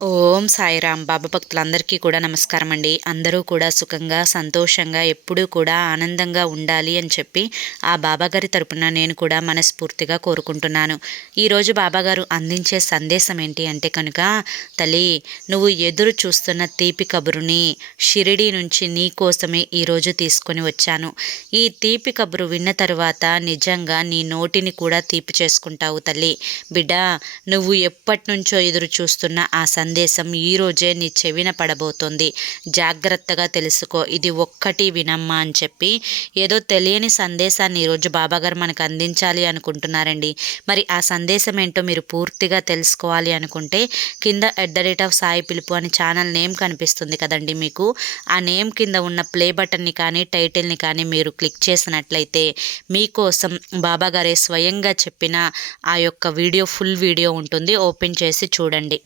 ఓం సాయిరామ్ బాబా భక్తులందరికీ కూడా నమస్కారం అండి అందరూ కూడా సుఖంగా సంతోషంగా ఎప్పుడూ కూడా ఆనందంగా ఉండాలి అని చెప్పి ఆ బాబాగారి తరపున నేను కూడా మనస్ఫూర్తిగా కోరుకుంటున్నాను. ఈరోజు బాబాగారు అందించే సందేశం ఏంటి అంటే కనుక తల్లి నువ్వు ఎదురు చూస్తున్న తీపి కబురుని షిరిడి నుంచి నీ కోసమే ఈరోజు తీసుకొని వచ్చాను. ఈ తీపి కబురు విన్న తరువాత నిజంగా నీ నోటిని కూడా తీపి చేసుకుంటావు తల్లి. బిడ్డ నువ్వు ఎప్పటి నుంచో ఎదురు చూస్తున్న ఆ సందేశం ఈరోజే నీ చెవిన పడబోతుంది. జాగ్రత్తగా తెలుసుకో ఇది ఒక్కటి వినమ్మా అని చెప్పి ఏదో తెలియని సందేశాన్ని ఈరోజు బాబాగారు మనకు అందించాలి అనుకుంటున్నారండి. మరి ఆ సందేశం ఏంటో మీరు పూర్తిగా తెలుసుకోవాలి అనుకుంటే కింద at the rate of Sai పిలుపు అని ఛానల్ నేమ్ కనిపిస్తుంది కదండి మీకు. ఆ నేమ్ కింద ఉన్న ప్లే బటన్ని కానీ టైటిల్ని కానీ మీరు క్లిక్ చేసినట్లయితే మీకోసం బాబాగారే స్వయంగా చెప్పిన ఆ యొక్క వీడియో ఫుల్ వీడియో ఉంటుంది. ఓపెన్ చేసి చూడండి.